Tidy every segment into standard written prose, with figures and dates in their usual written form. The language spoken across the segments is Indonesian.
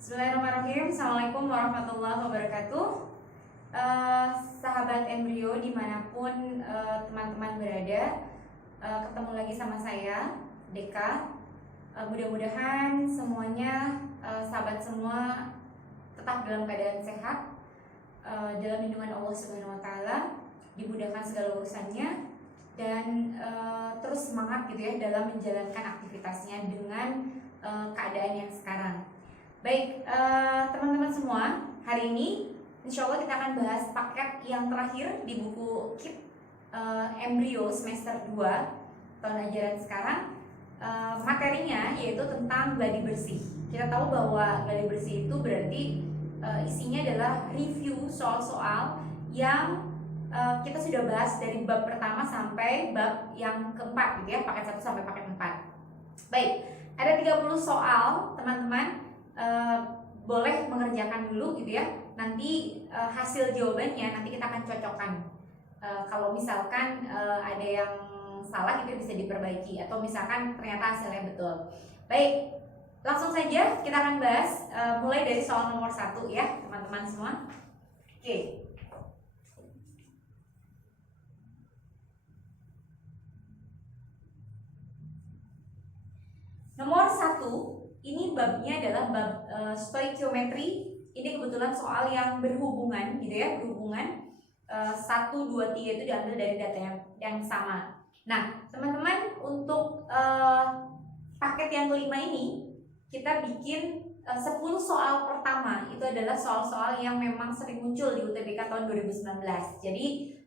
Bismillahirrahmanirrahim. Assalamualaikum warahmatullahi wabarakatuh. Sahabat embrio dimanapun teman-teman berada, ketemu lagi sama saya, Deka. Mudah-mudahan semuanya, sahabat semua tetap dalam keadaan sehat, dalam lindungan Allah Subhanahu Wa Taala, dimudahkan segala urusannya, dan terus semangat gitu ya dalam menjalankan aktivitasnya dengan keadaan yang sekarang. Baik, teman-teman semua, hari ini insya Allah kita akan bahas paket yang terakhir di buku KIP Embrio semester 2 tahun ajaran sekarang. Materinya yaitu tentang gladi bersih. Kita tahu bahwa gladi bersih itu berarti isinya adalah review soal-soal yang kita sudah bahas dari bab pertama sampai bab yang keempat gitu ya, paket 1 sampai paket 4. Baik, ada 30 soal teman-teman. Boleh mengerjakan dulu gitu ya. Nanti hasil jawabannya nanti kita akan cocokkan. Kalau misalkan ada yang salah itu bisa diperbaiki, atau misalkan ternyata hasilnya betul. Baik, langsung saja kita akan bahas mulai dari soal nomor 1 ya teman-teman semua. Oke. Nomor 1 ini babnya adalah bab stoikiometri. Ini kebetulan soal yang berhubungan gitu ya, berhubungan 1, 2, 3 itu diambil dari data yang sama. Nah teman-teman, untuk paket yang kelima ini kita bikin 10 soal pertama. Itu adalah soal-soal yang memang sering muncul di UTBK tahun 2019. Jadi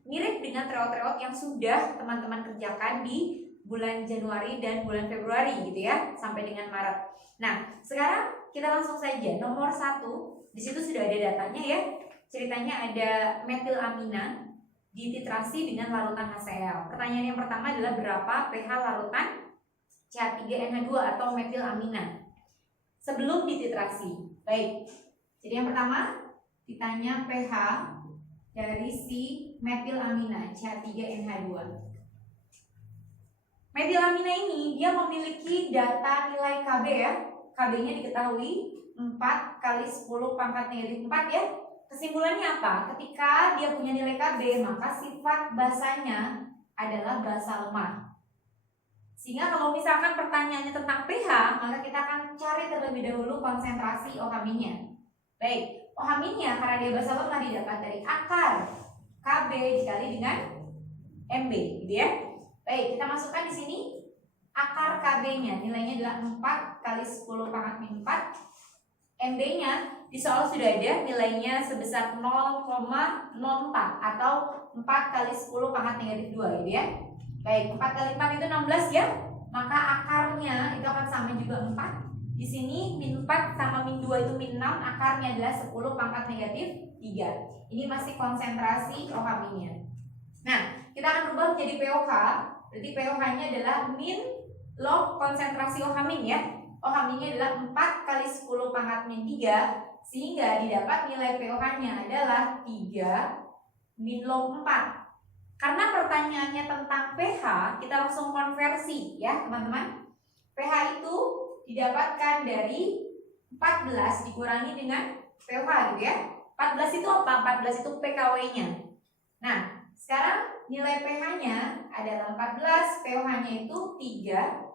mirip dengan treot-treot yang sudah teman-teman kerjakan di bulan Januari dan bulan Februari gitu ya, sampai dengan Maret. Nah, sekarang kita langsung saja nomor 1. Di situ sudah ada datanya ya. Ceritanya ada metilamina dititrasi dengan larutan HCl. Pertanyaan yang pertama adalah berapa pH larutan CH3NH2 atau metilamina sebelum dititrasi. Baik. Jadi yang pertama ditanya pH dari si metilamina CH3NH2. Metilamina ini dia memiliki data nilai Kb ya. Kb-nya diketahui 4 kali 10 pangkat negatif 4 ya. Kesimpulannya apa? Ketika dia punya nilai Kb, maka sifat basanya amennya basa lemah. Sehingga kalau misalkan pertanyaannya tentang pH, maka kita akan cari terlebih dahulu konsentrasi OH-nya. Baik, OH-nya karena dia basa lemah didapat dari akar Kb dikali dengan Mb gitu ya. Baik, kita masukkan di sini akar Kb-nya, nilainya adalah 4 kali 10 pangkat min 4. Mb-nya di soal sudah ada, nilainya sebesar 0,04 atau 4 kali 10 pangkat negatif 2 gitu ya. Baik, 4 kali 4 itu 16 ya. Maka akarnya itu akan sama juga 4. Di sini min 4 sama min 2 itu min 6, akarnya adalah 10 pangkat negatif 3. Ini masih konsentrasi OH-nya. Nah, kita akan rubah menjadi pOH. Berarti pOH-nya adalah min log konsentrasi OH- ya. OH-nya adalah 4 kali 10 pangkat min 3, sehingga didapat nilai pOH-nya adalah 3 min log 4. Karena pertanyaannya tentang pH, kita langsung konversi ya teman-teman. pH itu didapatkan dari 14 dikurangi dengan pOH gitu ya. 14 itu apa? 14 itu pKw-nya. Nah, sekarang nilai pH-nya adalah 14, pOH-nya itu 3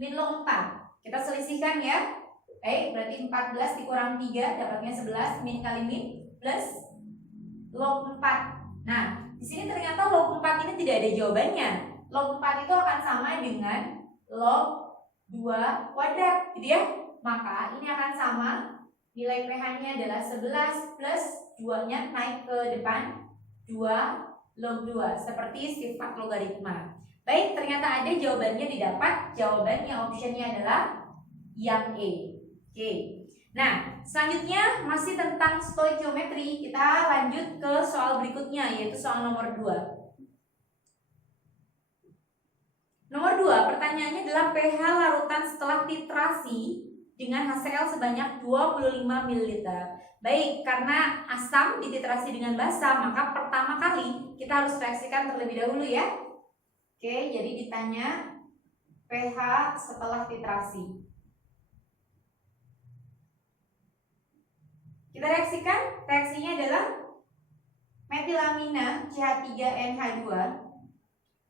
min log 4. Kita selisihkan ya. Baik, berarti 14 dikurang 3 dapatnya 11, min kali min plus log 4. Nah, di sini ternyata log 4 ini tidak ada jawabannya. Log 4 itu akan sama dengan log 2 kuadrat gitu ya. Maka ini akan sama, nilai pH-nya adalah 11 plus 2-nya naik ke depan 2 log 2 seperti sifat logaritma. Baik, ternyata ada jawabannya didapat. Jawabannya optionnya adalah yang E. Oke. Nah, selanjutnya masih tentang stoikiometri. Kita lanjut ke soal berikutnya, yaitu soal nomor 2. Nomor 2, pertanyaannya adalah pH larutan setelah titrasi dengan HCl sebanyak 25 ml. Baik, karena asam dititrasi dengan basa, maka pertama kali kita harus reaksikan terlebih dahulu ya. Oke, jadi ditanya pH setelah titrasi. Kita reaksikan, reaksinya adalah metilamina CH3NH2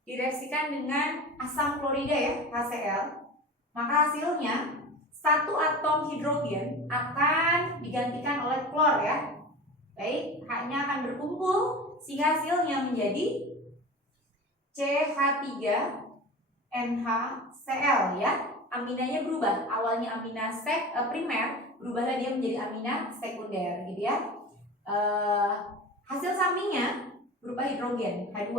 direaksikan dengan asam klorida ya, HCl. Maka hasilnya satu atom hidrogen akan digantikan oleh klor ya. Baik, H-nya akan berkumpul sehingga hasilnya menjadi CH3NHCl ya. Aminanya berubah, awalnya amina primer, berubahlah dia menjadi amina sekunder gitu ya. Hasil sampingnya berupa hidrogen H2.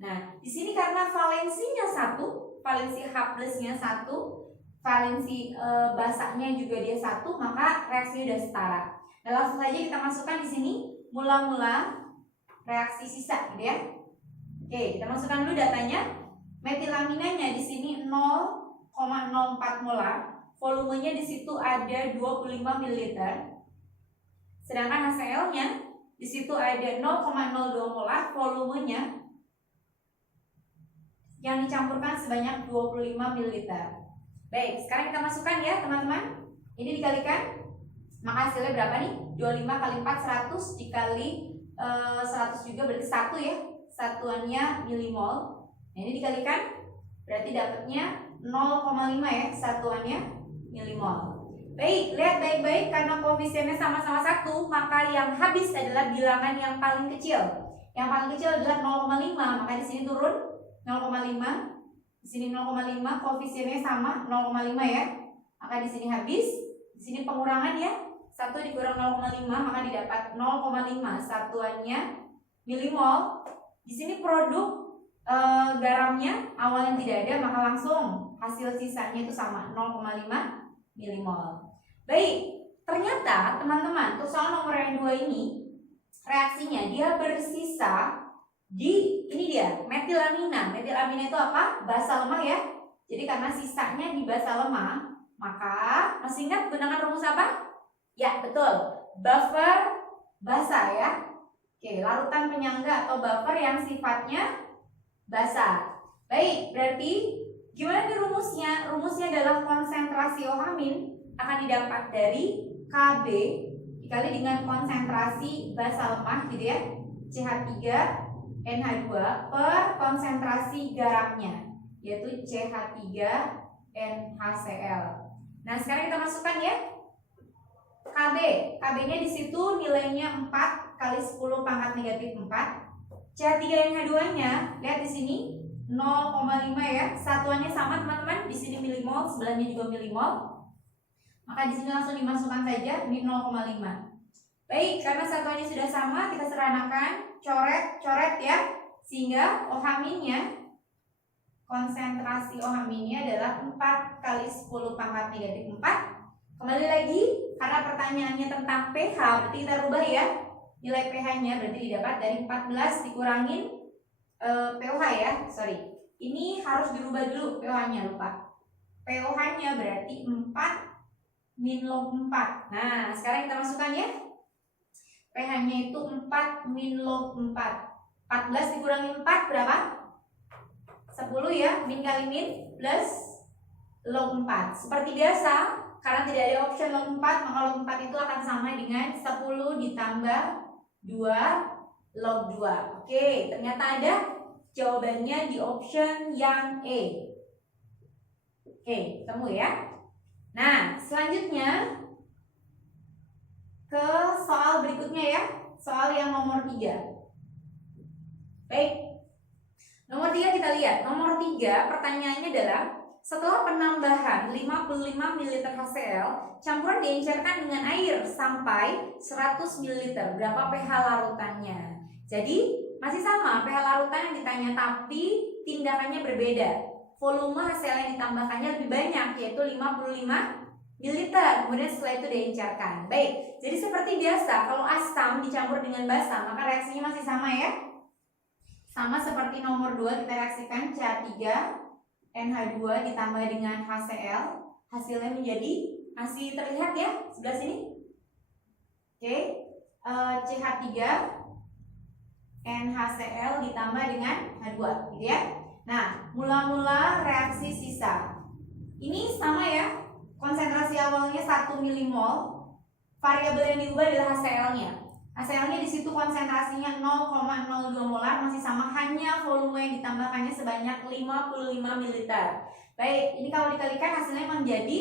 Nah, di sini karena valensinya satu, valensi H plusnya satu, valensi basanya juga dia satu, maka reaksinya sudah setara. Nah, langsung saja kita masukkan di sini mula-mula reaksi sisa gitu ya. Oke, kita masukkan dulu datanya. Metilaminanya di sini 0,04 molar, volumenya di situ ada 25 ml. Sedangkan HCl-nya di situ ada 0,02 molar, volumenya yang dicampurkan sebanyak 25 ml. Baik, sekarang kita masukkan ya teman-teman. Ini dikalikan, maka hasilnya berapa nih? 25 kali 4 100 dikali 100 juga berarti 1 ya. Satuannya milimol. Nah, ini dikalikan berarti dapatnya 0,5 ya, satuannya milimol. Baik, lihat baik-baik karena koefisiennya sama-sama 1, maka yang habis adalah bilangan yang paling kecil. Yang paling kecil adalah 0,5, maka di sini turun 0,5. Di sini 0,5, koefisiennya sama 0,5 ya. Maka di sini habis. Di sini pengurangan ya. 1 dikurang 0,5 maka didapat 0,5, satuannya milimol. Di sini produk garamnya awalnya tidak ada, maka langsung hasil sisanya itu sama 0,5 milimol. Baik, ternyata teman-teman untuk soal nomor yang 2 ini reaksinya dia bersisa di ini dia metilamina. Metilamina itu apa? Basa lemah ya. Jadi karena sisanya di basa lemah, maka masih ingat gunakan rumus apa? Ya betul, buffer basa ya. Oke, larutan penyangga atau buffer yang sifatnya basa. Baik, berarti gimana nih rumusnya? Rumusnya adalah konsentrasi OH- akan didapat dari Kb dikali dengan konsentrasi basa lemah gitu ya, CH3NH2 per konsentrasi garamnya yaitu CH3NHCl. Nah, sekarang kita masukkan ya Kb. Kb-nya di situ nilainya 4 kali 10 pangkat negatif 4. CH3NH2-nya lihat di sini 0,5 ya. Satuannya sama teman-teman, di sini milimol, sebelahnya juga milimol. Maka di sini langsung dimasukkan saja ini 0,5. Baik, karena satuannya sudah sama, kita seranakan coret-coret ya. Sehingga OH-nya konsentrasi OH-nya adalah 4 kali 10 pangkat negatif 4. Kembali lagi, karena pertanyaannya tentang pH, berarti kita rubah ya. Nilai pH-nya berarti didapat dari 14 dikurangin pOH ya. Sorry, ini harus dirubah dulu pOH-nya, lupa. pOH-nya berarti 4 min log 4. Nah, sekarang kita masukkan ya. pH-nya itu 4 min log 4. 14 dikurangin 4 berapa? 10 ya, min kali min plus log 4. Seperti biasa, karena tidak ada option log 4, maka log 4 itu akan sama dengan 10 ditambah 2 log 2. Oke, ternyata ada jawabannya di option yang E. Oke, ketemu ya. Nah, selanjutnya ke soal berikutnya ya. Soal yang nomor 3. Baik, nomor 3 kita lihat. Nomor 3 pertanyaannya adalah setelah penambahan 55 ml HCl, campuran diencerkan dengan air sampai 100 ml. Berapa pH larutannya? Jadi masih sama pH larutan yang ditanya, tapi tindakannya berbeda. Volume HCl yang ditambahkannya lebih banyak, yaitu 55 ml. Kemudian setelah itu diencerkan. Baik, jadi seperti biasa kalau asam dicampur dengan basa, maka reaksinya masih sama ya. Sama seperti nomor 2, kita reaksikan CH3NH2 ditambah dengan HCl, hasilnya menjadi, masih terlihat ya sebelah sini. Oke, CH3NHCl ditambah dengan H2 gitu ya. Nah, mula-mula reaksi sisa ini sama ya, konsentrasi awalnya 1 milimol, variabel yang diubah adalah HCl-nya. HCl-nya di situ konsentrasinya 0,02 molar, masih sama, hanya volume yang ditambahkannya sebanyak 55 ml. Baik, ini kalau dikalikan hasilnya menjadi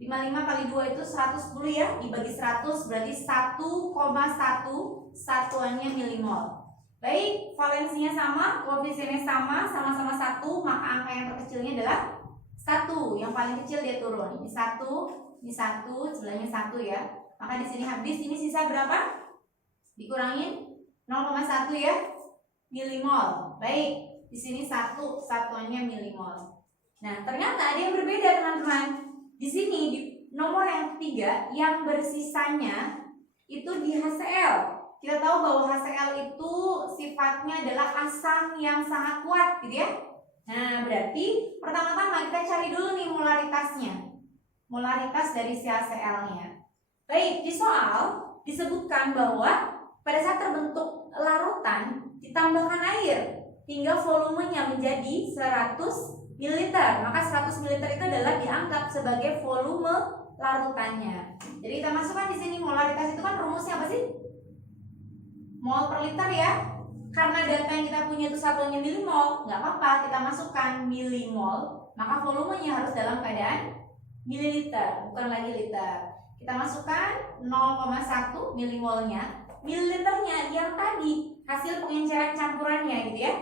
55 kali 2 itu 110 ya, dibagi 100 berarti 1,1 satuannya milimol. Baik, valensinya sama, koefisiennya sama, sama-sama 1, maka angka yang terkecilnya adalah 1. Yang paling kecil dia turun. Ini 1, ini 1, sebelahnya 1 ya. Maka di sini habis, ini sisa berapa? Dikurangin 0,1 ya, milimol. Baik, di sini 1 satuannya milimol. Nah, ternyata ada yang berbeda teman-teman. Di sini di nomor yang ketiga yang bersisanya itu di HCl. Kita tahu bahwa HCl itu sifatnya adalah asam yang sangat kuat, gitu ya. Nah, berarti pertama-tama kita cari dulu nih molaritasnya. Molaritas dari si HCl-nya. Baik, di soal disebutkan bahwa pada saat terbentuk larutan ditambahkan air hingga volumenya menjadi 100 ml. Maka 100 ml itu adalah dianggap sebagai volume larutannya. Jadi kita masukkan di sini molaritas itu kan rumusnya apa sih? Mol per liter ya. Karena data yang kita punya itu satuannya milimol, nggak apa-apa, kita masukkan milimol, maka volumenya harus dalam keadaan mililiter, bukan lagi liter. Kita masukkan 0,1 milimolnya, mililiternya yang tadi hasil pengenceran campurannya gitu ya.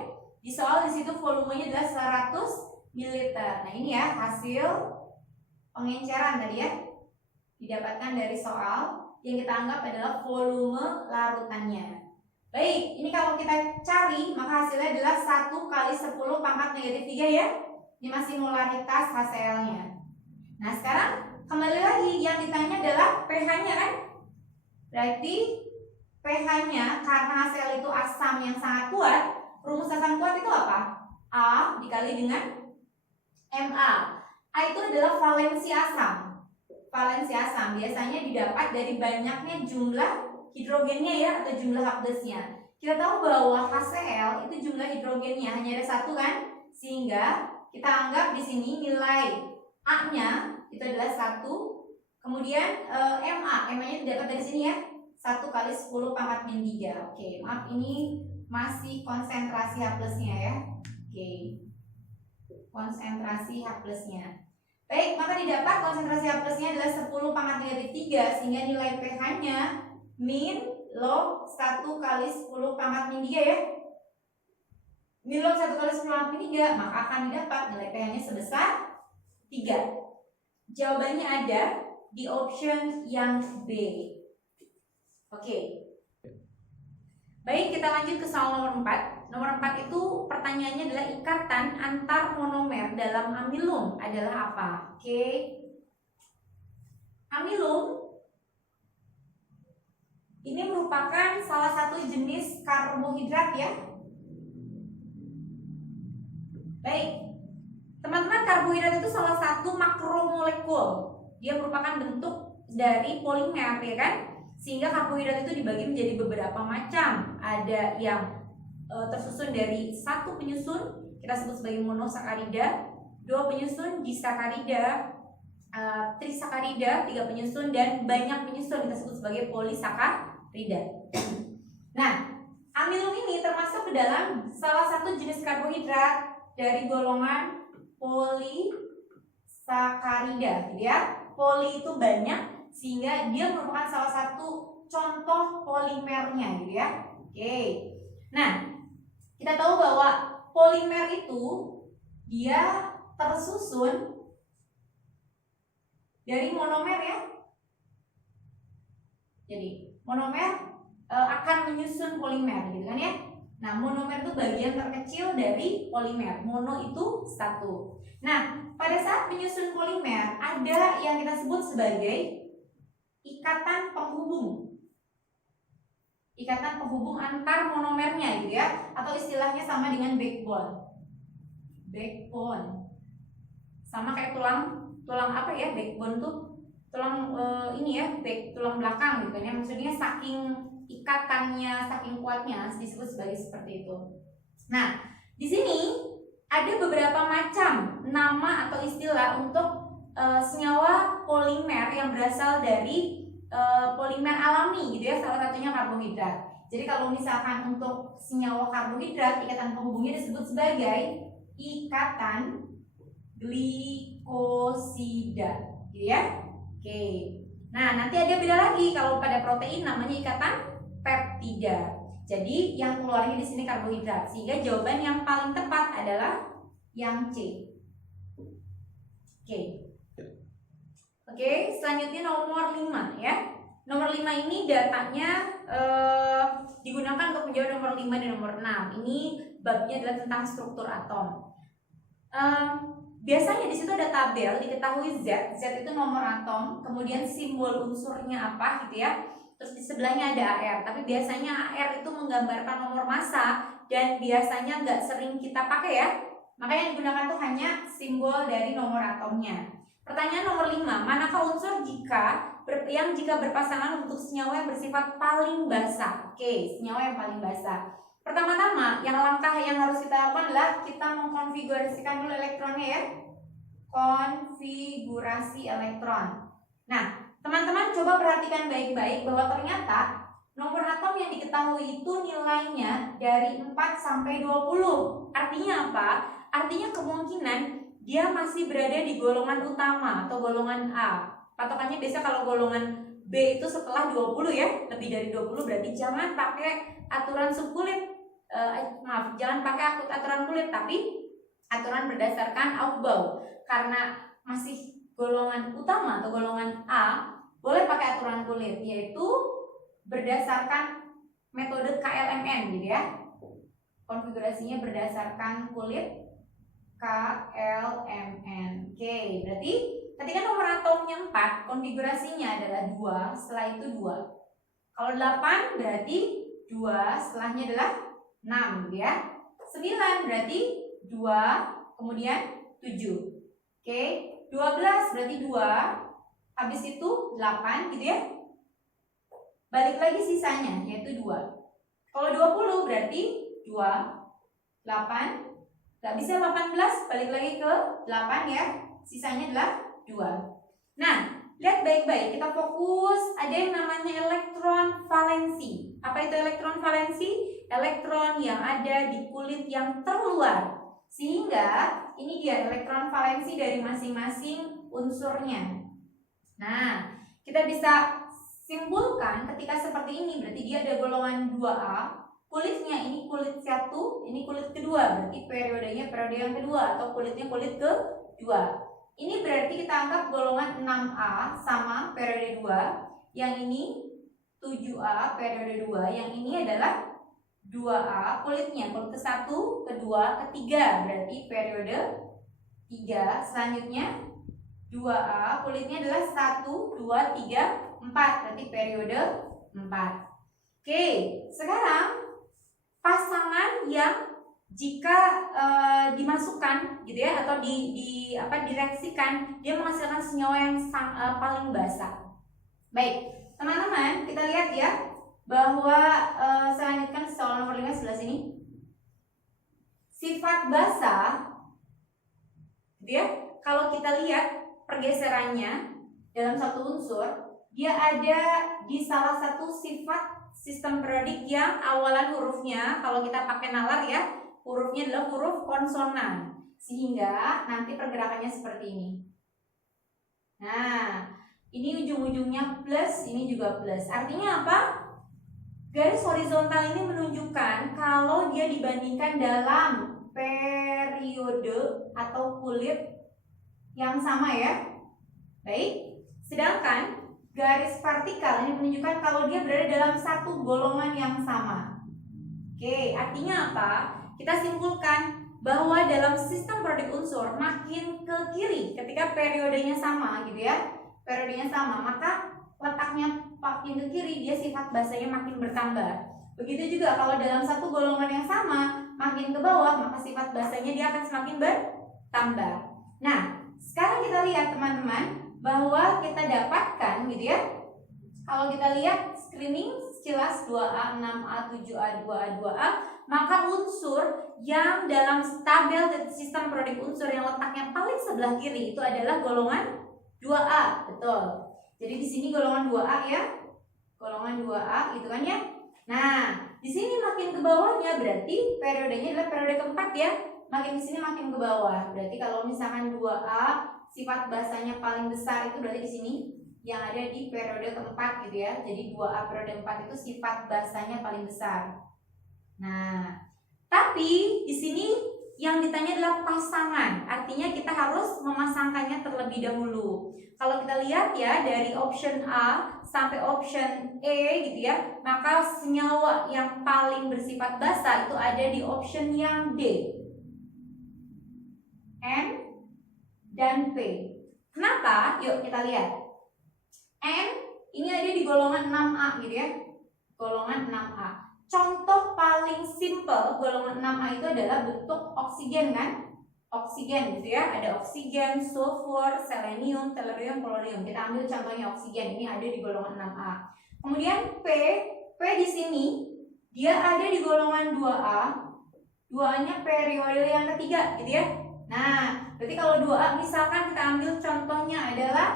Di soal di situ volumenya adalah 100 mililiter. Nah ini ya hasil pengenceran tadi ya, didapatkan dari soal yang kita anggap adalah volume larutannya. Baik, ini kalau kita cari maka hasilnya adalah 1 kali 10 pangkat negatif 3 ya. Ini masih molaritas HCl-nya. Nah sekarang kembali lagi yang ditanya adalah pH-nya kan. Berarti pH-nya karena HCl itu asam yang sangat kuat. Rumus asam kuat itu apa? A dikali dengan Ma. A itu adalah valensi asam. Valensi asam biasanya didapat dari banyaknya jumlah hidrogennya ya, atau jumlah H plusnya. Kita tahu bahwa HCl itu jumlah hidrogennya hanya ada 1 kan, sehingga kita anggap di sini nilai A-nya itu adalah 1. Kemudian Ma-nya didapat dari sini ya, 1 kali 10 pangkat min 3. Oke, maaf ini masih konsentrasi H plusnya ya. Oke, konsentrasi H plusnya. Baik, maka didapat konsentrasi H plusnya adalah 10 pangkat negatif 3, sehingga nilai pH-nya min log 1 kali 10 pangkat min 3 ya. Min log 1 kali 10 pangkat min 3, maka akan didapat nilai pH-nya sebesar 3. Jawabannya ada di option yang B. Oke. Baik, kita lanjut ke soal nomor 4. Nomor 4 itu pertanyaannya adalah ikatan antar monomer dalam amilum adalah apa? Oke. Amilum ini merupakan salah satu jenis karbohidrat ya. Baik, teman-teman, karbohidrat itu salah satu makromolekul. Dia merupakan bentuk dari polimer ya kan. Sehingga karbohidrat itu dibagi menjadi beberapa macam. Ada yang tersusun dari satu penyusun, kita sebut sebagai monosakarida, 2 penyusun disakarida, trisakarida, 3 penyusun, dan banyak penyusun kita sebut sebagai polisakarida. Nah, amilum ini termasuk ke dalam salah satu jenis karbohidrat dari golongan polisakarida, gitu ya. Poli itu banyak, sehingga dia merupakan salah satu contoh polimernya, gitu ya. Oke. Nah, kita tahu bahwa polimer itu dia tersusun dari monomer ya. Jadi monomer akan menyusun polimer gitu kan ya. Nah, monomer itu bagian terkecil dari polimer. Mono itu 1. Nah, pada saat menyusun polimer ada yang kita sebut sebagai ikatan penghubung. Ikatan penghubung antar monomernya gitu ya, atau istilahnya sama dengan backbone. Backbone. Sama kayak tulang apa ya, backbone tuh tulang ini ya, tulang belakang gitu kan ya. Maksudnya saking ikatannya, saking kuatnya disebut sebagai seperti itu. Nah, di sini ada beberapa macam nama atau istilah untuk senyawa polimer yang berasal dari polimer alami gitu ya, salah satunya karbohidrat. Jadi kalau misalkan untuk senyawa karbohidrat, ikatan penghubungnya disebut sebagai ikatan glikosida, gitu ya. Oke. Nah, nanti ada beda lagi kalau pada protein namanya ikatan peptida. Jadi yang keluarnya di sini karbohidrat, sehingga jawaban yang paling tepat adalah yang C. Oke. Oke, selanjutnya nomor 5 ya. Nomor 5 ini datanya digunakan untuk menjawab nomor 5 dan nomor 6. Ini babnya adalah tentang struktur atom. Biasanya di situ ada tabel, diketahui Z. Z itu nomor atom, kemudian simbol unsurnya apa gitu ya. Terus di sebelahnya ada AR, tapi biasanya AR itu menggambarkan nomor massa dan biasanya nggak sering kita pakai ya. Makanya yang digunakan tuh hanya simbol dari nomor atomnya. Pertanyaan nomor 5, manakah unsur jika berpasangan untuk senyawa yang bersifat paling basa? Oke, senyawa yang paling basa. Pertama-tama, langkah yang harus kita lakukan adalah kita mengkonfigurasikan dulu elektronnya ya. Konfigurasi elektron. Nah, teman-teman coba perhatikan baik-baik bahwa ternyata nomor atom yang diketahui itu nilainya dari 4 sampai 20. Artinya apa? Artinya kemungkinan dia masih berada di golongan utama atau golongan A. Patokannya biasa kalau golongan B itu setelah 20 ya, lebih dari 20 berarti jangan pakai aturan subkulit. Jangan pakai aturan kulit, tapi aturan berdasarkan Aufbau. Karena masih golongan utama atau golongan A, boleh pakai aturan kulit, yaitu berdasarkan metode KLMN gitu ya. Konfigurasinya berdasarkan kulit KLMN. Oke, berarti ketika nomor atomnya 4, konfigurasinya adalah 2, setelah itu 2. Kalau 8 berarti 2, setelahnya adalah 6 gitu ya. 9 berarti 2, kemudian 7. Oke, 12 berarti 2, habis itu 8 gitu ya. Balik lagi sisanya yaitu 2. Kalau 20 berarti 2, 8, gak bisa 18, balik lagi ke 8 ya. Sisanya adalah 2. Nah, lihat baik-baik, kita fokus, ada yang namanya elektron valensi. Apa itu elektron valensi? Elektron yang ada di kulit yang terluar. Sehingga ini dia elektron valensi dari masing-masing unsurnya. Nah, kita bisa simpulkan ketika seperti ini, berarti dia ada golongan 2A. Kulitnya ini kulit 1, ini kulit kedua, berarti periodenya periode yang kedua atau kulitnya kulit kedua. Ini berarti kita anggap golongan 6A sama periode 2. Yang ini 7A periode 2, yang ini adalah 2A kulitnya, kulit ke-1, kedua, ketiga, berarti periode 3. Selanjutnya 2A kulitnya adalah 1, 2, 3, 4, berarti periode 4. Oke, sekarang pasangan yang jika dimasukkan gitu ya atau direaksikan, dia menghasilkan senyawa yang paling basa. Baik, teman-teman, kita lihat ya bahwa saya lanjutkan soal nomor 5 sebelah sini. Sifat basa gitu ya, kalau kita lihat pergeserannya dalam satu unsur, dia ada di salah satu sifat sistem periodik yang awalan hurufnya, kalau kita pakai nalar ya, hurufnya adalah huruf konsonan, sehingga nanti pergerakannya seperti ini. Nah, ini ujung-ujungnya plus, ini juga plus. Artinya apa? Garis horizontal ini menunjukkan kalau dia dibandingkan dalam periode atau kulit yang sama ya. Baik, sedangkan garis vertikal ini menunjukkan kalau dia berada dalam satu golongan yang sama. Oke, artinya apa? Kita simpulkan bahwa dalam sistem periodik unsur makin ke kiri ketika periodenya sama gitu ya. Periodenya sama, maka letaknya makin ke kiri dia sifat basanya makin bertambah. Begitu juga kalau dalam satu golongan yang sama makin ke bawah, maka sifat basanya dia akan semakin bertambah. Nah, sekarang kita lihat teman-teman bahwa kita dapatkan gitu ya. Kalau kita lihat screening sekilas 2A, 6A, 7A, 2A, 2A, maka unsur yang dalam tabel sistem periodik unsur yang letaknya paling sebelah kiri itu adalah golongan 2A, betul. Jadi di sini golongan 2A ya. Golongan 2A gitu kan ya. Nah, di sini makin ke bawahnya berarti periodenya adalah periode keempat ya. Makin di sini makin ke bawah. Berarti kalau misalkan 2A sifat basanya paling besar itu berarti di sini yang ada di periode keempat gitu ya. Jadi 2A periode 4 itu sifat basanya paling besar. Nah, tapi di sini yang ditanya adalah pasangan. Artinya kita harus memasangkannya terlebih dahulu. Kalau kita lihat ya dari option A sampai option E gitu ya, maka senyawa yang paling bersifat basa itu ada di option yang D, N dan P. Kenapa? Yuk kita lihat. N ini ada di golongan 6A gitu ya. Golongan 6A. Contoh paling simple golongan 6A itu adalah bentuk oksigen kan? Oksigen gitu ya. Ada oksigen, sulfur, selenium, tellurium, polonium. Kita ambil contohnya oksigen. Ini ada di golongan 6A. Kemudian P di sini dia ada di golongan 2A. 2A-nya periode yang ketiga gitu ya. Nah, berarti kalau 2A misalkan kita ambil contohnya adalah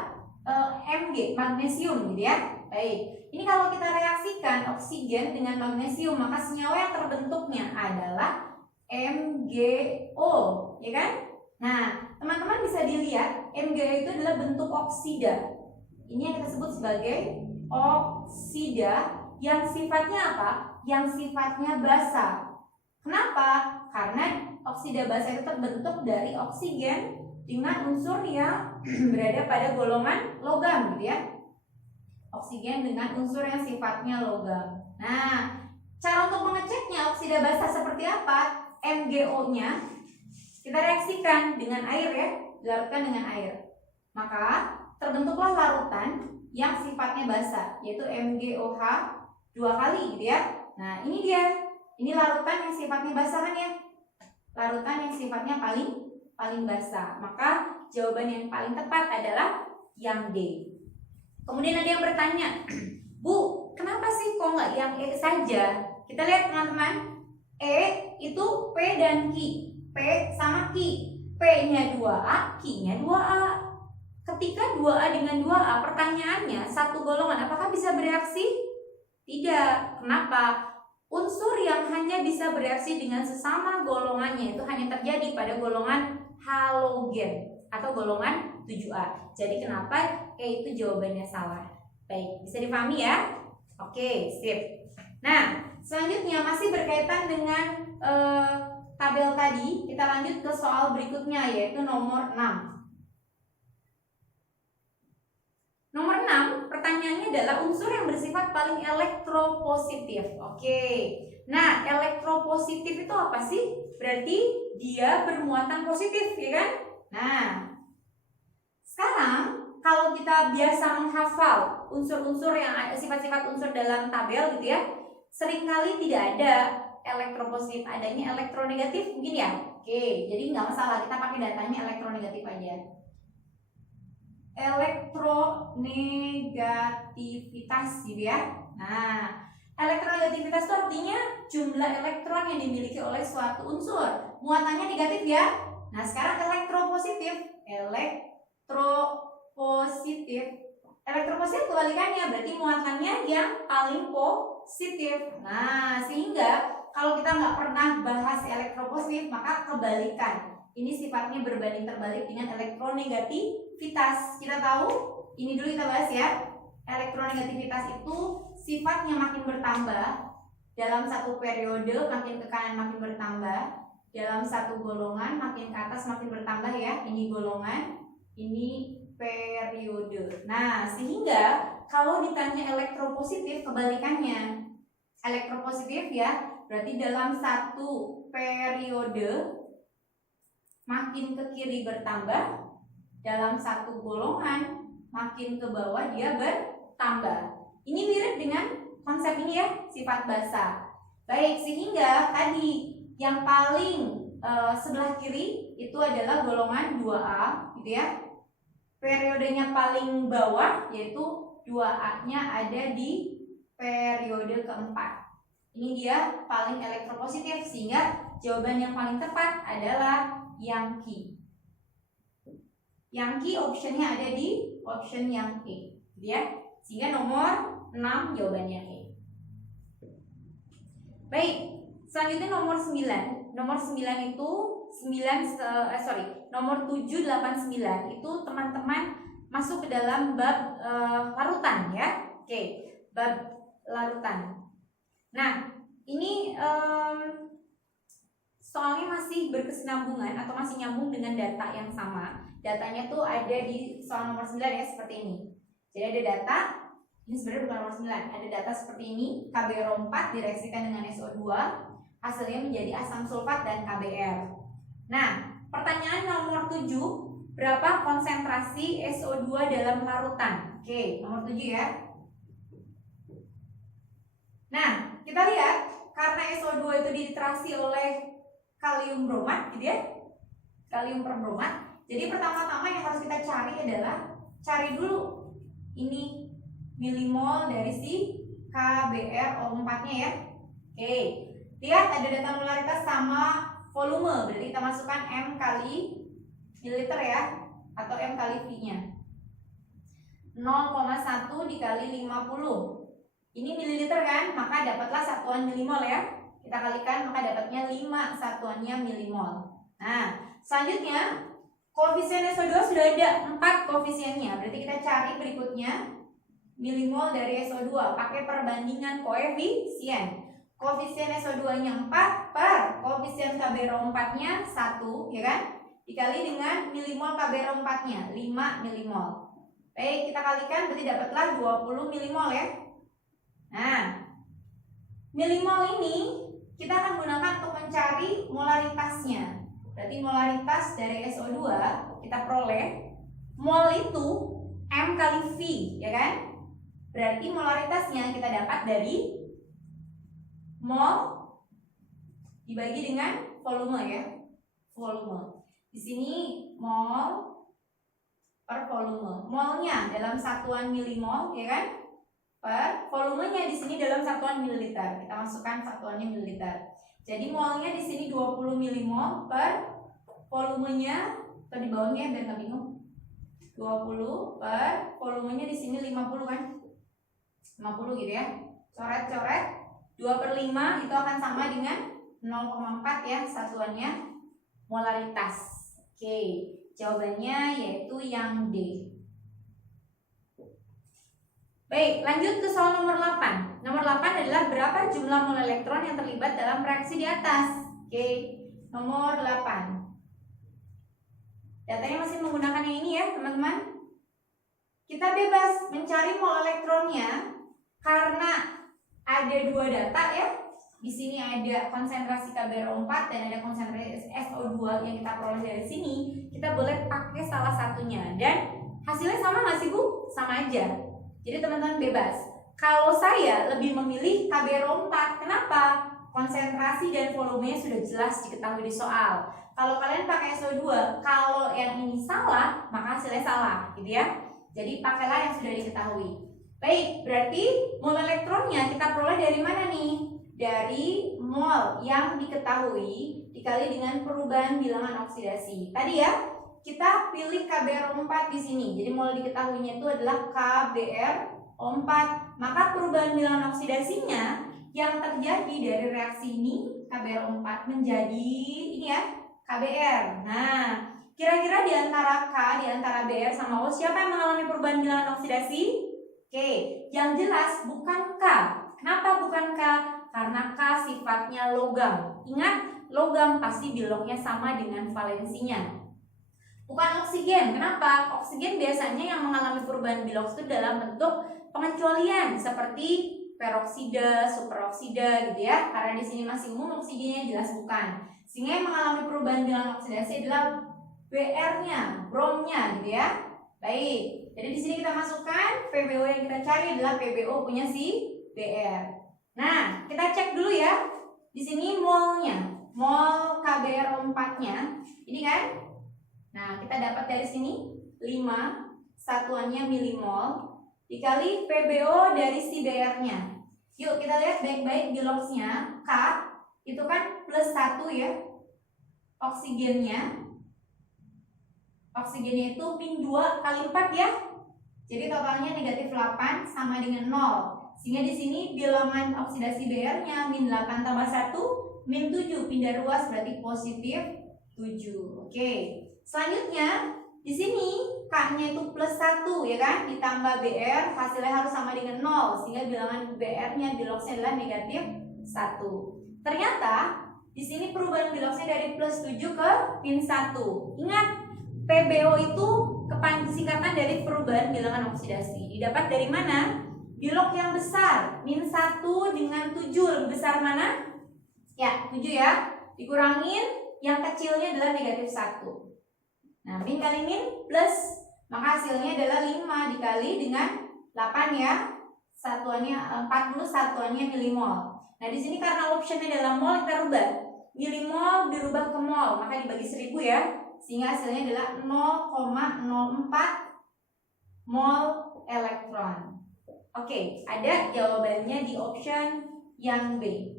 Mg, magnesium gitu ya. Baik, ini kalau kita reaksikan oksigen dengan magnesium, maka senyawa yang terbentuknya adalah MgO, ya kan? Nah, teman-teman bisa dilihat MgO itu adalah bentuk oksida. Ini yang kita sebut sebagai oksida yang sifatnya apa? Yang sifatnya basa. Kenapa? Karena oksida basa itu terbentuk dari oksigen dengan unsur yang berada pada golongan logam gitu ya. Oksigen dengan unsur yang sifatnya logam. Nah, cara untuk mengeceknya oksida basa seperti apa? MgO-nya kita reaksikan dengan air ya, dilarutkan dengan air. Maka terbentuklah larutan yang sifatnya basa, yaitu MgOH 2 kali gitu ya. Nah, ini dia. Ini larutan yang sifatnya basa kan ya? Larutan yang sifatnya paling basa. Maka jawaban yang paling tepat adalah yang D. Kemudian ada yang bertanya, Bu, kenapa sih kok nggak yang E saja? Kita lihat teman-teman, E itu P dan Q. P sama Q. P-nya 2A, Q-nya 2A. Ketika 2A dengan 2A, pertanyaannya satu golongan apakah bisa bereaksi? Tidak. Kenapa? Unsur yang hanya bisa bereaksi dengan sesama golongannya itu hanya terjadi pada golongan halogen atau golongan 7A. Jadi kenapa E itu jawabannya salah? Baik, bisa dipahami ya? Oke, sip. Nah, selanjutnya masih berkaitan dengan tabel tadi. Kita lanjut ke soal berikutnya yaitu nomor 6. Nomor 6, pertanyaannya adalah unsur yang bersifat paling elektropositif. Oke. Nah, elektropositif itu apa sih? Berarti dia bermuatan positif, ya kan? Nah, sekarang kalau kita biasa menghafal unsur-unsur yang sifat-sifat unsur dalam tabel gitu ya, seringkali tidak ada elektropositif, adanya elektronegatif mungkin ya. Oke, jadi nggak masalah, kita pakai datanya elektronegatif aja. Elektronegativitas gitu ya. Nah, elektronegativitas itu artinya jumlah elektron yang dimiliki oleh suatu unsur. Muatannya negatif ya. Nah, sekarang elektropositif. Elektropositif kebalikannya, berarti muatannya yang paling positif. Nah, sehingga kalau kita nggak pernah bahas elektropositif, maka kebalikan. Ini sifatnya berbanding terbalik dengan elektronegativitas. Kita tahu, ini dulu kita bahas ya. Elektronegativitas itu sifatnya makin bertambah dalam satu periode, makin ke kanan makin bertambah. Dalam satu golongan makin ke atas makin bertambah ya. Ini golongan, ini periode. Nah, sehingga kalau ditanya elektropositif kebalikannya. Elektropositif ya, berarti dalam satu periode makin ke kiri bertambah, dalam satu golongan makin ke bawah dia bertambah. Ini mirip dengan konsep ini ya, sifat basa. Baik, sehingga tadi yang paling sebelah kiri itu adalah golongan 2A gitu ya. Periodenya paling bawah yaitu 2A-nya ada di periode keempat. Ini dia paling elektropositif, sehingga jawaban yang paling tepat adalah yang Q. Yang Q optionnya ada di option yang E, gitu ya. Sehingga nomor 6 jawabannya E. Baik, selanjutnya nomor 9. Nomor 9 itu nomor 789 itu teman-teman masuk ke dalam bab larutan ya. Oke, bab larutan. Nah, ini soalnya masih berkesinambungan atau masih nyambung dengan data yang sama. Datanya tuh ada di soal nomor 9 ya, seperti ini. Jadi ada data, ini sebenarnya bukan nomor 9, ada data seperti ini, KBr4 direaksikan dengan SO2, hasilnya menjadi asam sulfat dan KBr. Nah, pertanyaan nomor 7, berapa konsentrasi SO2 dalam larutan? Oke, nomor 7 ya. Nah, kita lihat, karena SO2 itu diliterasi oleh kalium bromat, gitu ya, kalium perbromat. Jadi pertama-tama yang harus kita cari adalah cari dulu ini milimol dari si KBrO4-nya ya. Oke, lihat ada data molaritas sama volume, berarti kita masukkan M kali mililiter ya, atau M kali V-nya. 0,1 dikali 50. Ini mililiter kan, maka dapatlah satuan milimol ya. Kita kalikan maka dapatnya 5 satuannya milimol. Nah, selanjutnya koefisien SO2 sudah ada 4 koefisiennya. Berarti kita cari berikutnya milimol dari SO2 pakai perbandingan koefisien. Koefisien SO2-nya 4 per koefisien KBrO4-nya 1, ya kan? Dikali dengan milimol KBrO4-nya 5 milimol. Baik, kita kalikan berarti dapatlah 20 milimol ya. Nah, milimol ini kita akan gunakan untuk mencari molaritasnya. Berarti molaritas dari SO2 kita peroleh, mol itu M kali V, ya kan? Berarti molaritasnya kita dapat dari mol dibagi dengan volume ya. Volume. Di sini mol per volume. Molnya dalam satuan milimol, ya kan? Per volumenya di sini dalam satuan mililiter. Kita masukkan satuannya mililiter. Jadi molnya di sini 20 milimol per volumenya, atau di bawahnya biar nggak bingung. 20 per volumenya di sini 50 kan? 50 gitu ya. Coret-coret 2/5 itu akan sama dengan 0,4 ya satuannya molaritas. Oke, jawabannya yaitu yang D. Baik, lanjut ke soal nomor 8. Nomor 8 adalah berapa jumlah mol elektron yang terlibat dalam reaksi di atas. Oke, nomor 8. Datanya masih menggunakan yang ini ya, teman-teman. Kita bebas mencari mol elektronnya karena ada 2 data ya. Di sini ada konsentrasi KBrO4 dan ada konsentrasi SO2 yang kita peroleh dari sini. Kita boleh pakai salah satunya dan hasilnya sama nggak sih Bu? Sama aja. Jadi teman-teman bebas. Kalau saya lebih memilih KBrO4, kenapa? Konsentrasi dan volumenya sudah jelas diketahui di soal. Kalau kalian pakai SO2, kalau yang ini salah, maka hasilnya salah, gitu ya. Jadi pakailah yang sudah diketahui. Baik, berarti mol elektronnya kita peroleh dari mana nih? Dari mol yang diketahui dikali dengan perubahan bilangan oksidasi. Tadi ya, kita pilih KBrO4 di sini. Jadi mol diketahuinya itu adalah KBrO4. Maka perubahan bilangan oksidasinya yang terjadi dari reaksi ini KBrO4 menjadi ini ya, KBr. Nah, kira-kira di antara K, di antara Br sama O siapa yang mengalami perubahan bilangan oksidasi? Oke, yang jelas bukan K. Kenapa bukan K? Karena K sifatnya logam. Ingat, logam pasti bilognya sama dengan valensinya. Bukan oksigen. Kenapa? Oksigen biasanya yang mengalami perubahan biloks itu dalam bentuk pengecualian seperti peroksida, superoksida gitu ya. Karena di sini masih umum oksigennya jelas bukan. Sehingga yang mengalami perubahan bilangan oksidasi adalah Br-nya, bromnya gitu ya. Baik. Jadi di sini kita masukkan PbO yang kita cari adalah PbO punya si Br. Nah, kita cek dulu ya. Di sini molnya, mol KBrO4-nya. Ini kan? Nah, kita dapat dari sini 5 satuannya milimol dikali PbO dari si Br-nya. Yuk kita lihat baik-baik biloksnya. K itu kan +1 ya. Oksigennya Oksigennya itu min 2 kali 4 ya. Jadi totalnya negatif 8 sama dengan 0. Sehingga di sini bilangan oksidasi Br-nya min 8 tambah 1 min 7, pindah ruas berarti positif 7. Oke. Selanjutnya di sini K-nya itu plus 1 ya kan, ditambah Br, hasilnya harus sama dengan 0 sehingga bilangan Br-nya biloxnya adalah negatif 1. Ternyata di sini perubahan biloxnya dari plus 7 ke min 1. Ingat, PBO itu singkatan dari perubahan bilangan oksidasi. Didapat dari mana? Bilok yang besar, min 1 dengan 7, lebih besar mana? Ya, 7 ya. Dikurangin, yang kecilnya adalah negatif 1. Nah, min kali min plus, maka hasilnya adalah 5 dikali dengan 8 ya. Satuannya 40, satuannya milimol. Nah, di sini karena optionnya adalah mol, kita rubah. Milimol dirubah ke mol, maka dibagi 1000 ya. Sehingga hasilnya adalah 0,04 mol elektron. Oke, ada jawabannya di option yang B.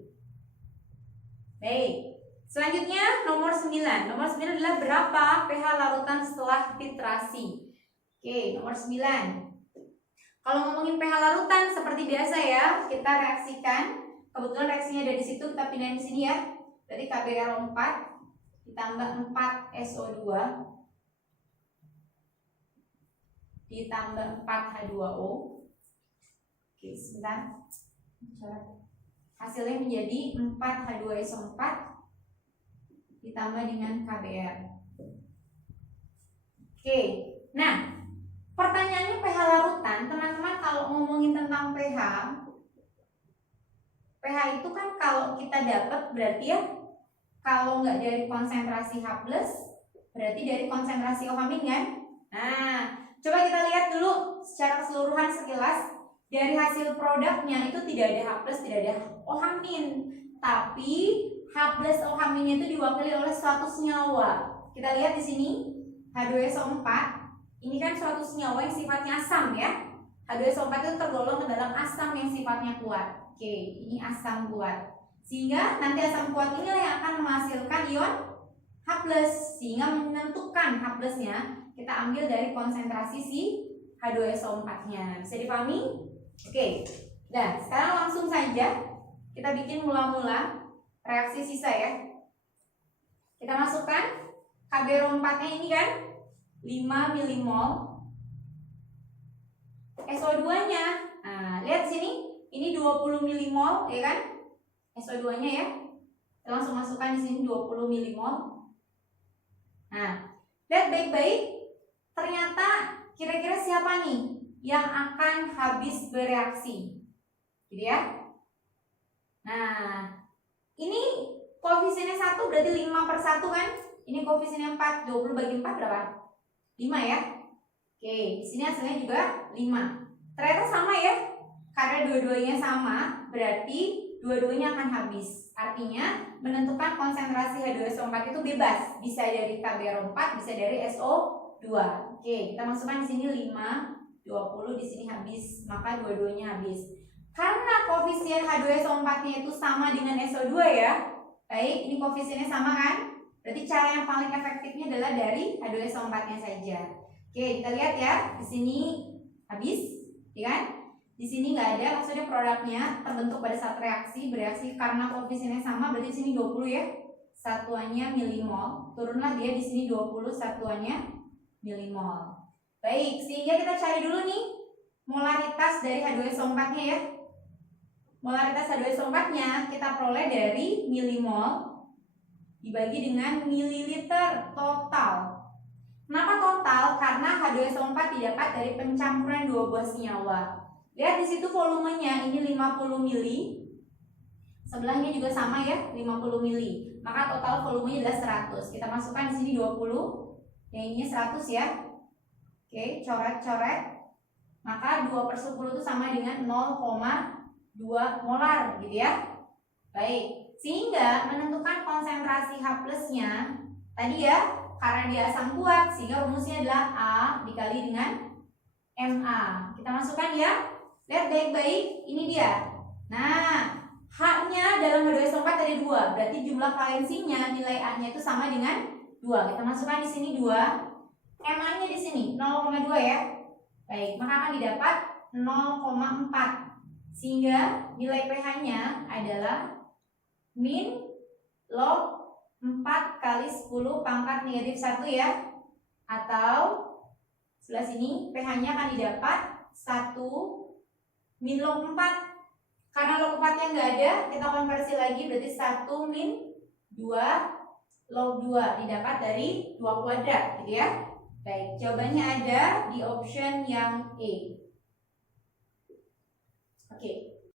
Baik. Selanjutnya nomor 9. Nomor 9 adalah berapa pH larutan setelah titrasi. Oke, nomor 9. Kalau ngomongin pH larutan seperti biasa ya, kita reaksikan. Kebetulan reaksinya ada di situ, kita pindahin di sini ya. Jadi KBr4 ditambah 4 SO2 ditambah 4 H2O. Oke, sebentar. Hasilnya menjadi 4 H2SO4 ditambah dengan KBr. Oke, nah pertanyaannya pH larutan, teman-teman kalau ngomongin tentang pH, pH itu kan kalau kita dapat berarti ya, kalau nggak dari konsentrasi H+, berarti dari konsentrasi OH- kan? Nah, coba kita lihat dulu secara keseluruhan sekilas. Dari hasil produknya itu tidak ada H+, tidak ada OH-, tapi H+OH- itu diwakili oleh suatu senyawa. Kita lihat di sini H2SO4. Ini kan suatu senyawa yang sifatnya asam ya. H2SO4 itu tergolong ke dalam asam yang sifatnya kuat. Oke, ini asam kuat. Sehingga nanti asam kuat inilah yang akan menghasilkan ion H+, sehingga menentukan H+-nya kita ambil dari konsentrasi si H2SO4-nya. Bisa dipahami? Oke. Nah, sekarang langsung saja kita bikin mula-mula reaksi sisa ya. Kita masukkan KBr4-nya ini kan 5 milimol. SO2-nya, nah, lihat sini, ini 20 milimol ya kan? SO2-nya ya. Kita langsung masukkan di sini 20 milimol. Nah, lihat baik-baik. Ternyata kira-kira siapa nih yang akan habis bereaksi? Gitu ya. Nah, ini koefisiennya 1 berarti 5/1 kan? Ini koefisiennya 4, 20 bagi 4 berapa? 5 ya. Oke, di sini hasilnya juga 5. Ternyata sama ya. Karena dua-duanya sama, berarti dua-duanya akan habis. Artinya menentukan konsentrasi H2SO4 itu bebas, bisa dari KBr4, bisa dari SO2. Oke, kita masukkan di sini 5, 20 di sini habis, maka dua-duanya habis. Karena koefisien H2SO4-nya itu sama dengan SO2 ya. Baik, ini koefisiennya sama kan? Berarti cara yang paling efektifnya adalah dari H2SO4-nya saja. Oke, kita lihat ya. Di sini habis, ya kan? Di sini nggak ada, maksudnya produknya terbentuk pada saat bereaksi karena koefisiennya sama, berarti di sini 20 ya. Satuannya milimol. Turunlah dia di sini 20, satuannya milimol. Baik, sehingga kita cari dulu nih molaritas dari H2SO4-nya ya. Molaritas H2SO4-nya kita peroleh dari milimol dibagi dengan mililiter total. Kenapa total? Karena H2SO4 didapat dari pencampuran dua buah senyawa. Lihat di situ volumenya ini 50 mili. Sebelahnya juga sama ya, 50 mili. Maka total volumenya adalah 100. Kita masukkan di sini 20. Yang ini 100 ya. Oke, coret-coret. Maka 2/10 itu sama dengan 0,2 molar gitu ya. Baik, sehingga menentukan konsentrasi H+-nya tadi ya, karena dia asam kuat sehingga rumusnya adalah A dikali dengan Ma. Kita masukkan ya. Lihat baik-baik, ini dia. Nah, H-nya dalam H2SO4 ada 2, berarti jumlah valensinya nilai A-nya itu sama dengan 2. Kita masukkan di sini 2. MA-nya di sini 0,2 ya. Baik, maka akan didapat 0,4. Sehingga nilai pH-nya adalah min log 4 kali 10 pangkat negatif 1 ya. Atau sebelah sini pH-nya akan didapat 1 min log 4. Karena log 4-nya nggak ada, kita konversi lagi berarti 1 min 2 log 2 didapat dari 2 kuadrat gitu ya. Baik, jawabannya ada di option yang E.